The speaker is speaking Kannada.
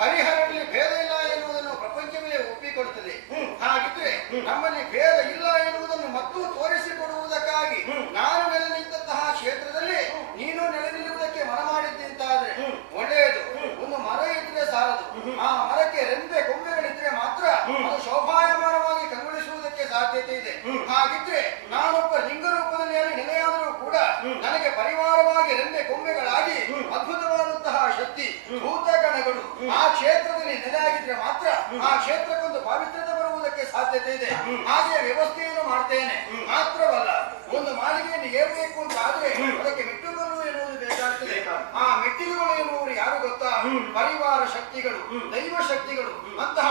ಹರಿಹರದಲ್ಲಿ ಭೇದ ಇಲ್ಲ ಎನ್ನುವುದನ್ನು ಪ್ರಪಂಚವೇ ಒಪ್ಪಿಕೊಂಡು ನಮ್ಮಲ್ಲಿ ಭೇದ ಇಲ್ಲ ಎನ್ನುವುದನ್ನು ಮತ್ತೂ ತೋರಿಸಿಕೊಡುವುದಕ್ಕಾಗಿ ನಾನು ನೆಲೆ ನಿಂತಹ ಕ್ಷೇತ್ರದಲ್ಲಿ ನೀನು ನೆಲೆ ನಿಲ್ಲುವುದಕ್ಕೆ ಮನ ಮಾಡಿದ್ದಂತಾದ್ರೆ ಒಳ್ಳೆಯದು. ಒಂದು ಮರ ಇದ್ರೆ ಸಾಲದು, ಆ ಮರಕ್ಕೆ ರೆಂಬೆ ಕೊಂಬೆಗಳಿದ್ರೆ ಮಾತ್ರ ಅದು ಶೋಭಾಯಮಾನವಾಗಿ ಕಂಗೊಳಿಸುವುದಕ್ಕೆ ಸಾಧ್ಯತೆ ಇದೆ. ಹಾಗಿದ್ರೆ ನಾನೊಬ್ಬ ಲಿಂಗರೂಪದಲ್ಲಿ ನೆಲೆಯಾದರೂ ಕೂಡ ನನಗೆ ಪರಿವಾರವಾಗಿ ರೆಂಬೆ ಕೊಂಬೆಗಳಾಗಿ ಅದ್ಭುತವಾದಂತಹ ಶಕ್ತಿ ಭೂತಗಣಗಳು ಆ ಕ್ಷೇತ್ರದಲ್ಲಿ ನೆಲೆಯಾಗಿದ್ರೆ ಮಾತ್ರ ಆ ಕ್ಷೇತ್ರಕ್ಕೊಂದು ಪಾವಿತ್ರ್ಯತೆ ಬರುವುದಕ್ಕೆ ಸಾಧ್ಯತೆ ಇದೆ. ಹಾಗೆ ವ್ಯವಸ್ಥೆಯನ್ನು ಮಾಡ್ತೇನೆ. ಮಾತ್ರವಲ್ಲ, ಒಂದು ಮಾಳಿಗೆಯನ್ನು ಏರಬೇಕು ಅಂತ ಆದ್ರೆ ಅದಕ್ಕೆ ಮೆಟ್ಟಿಲುಗಳು ಎನ್ನುವುದು ಬೇಕಾಗ್ತದೆ. ಆ ಮೆಟ್ಟಿಲುಗಳು ಎನ್ನುವರು ಯಾರು ಗೊತ್ತಾ? ಪರಿವಾರ ಶಕ್ತಿಗಳು, ದೈವ ಶಕ್ತಿಗಳು. ಅಂತಹ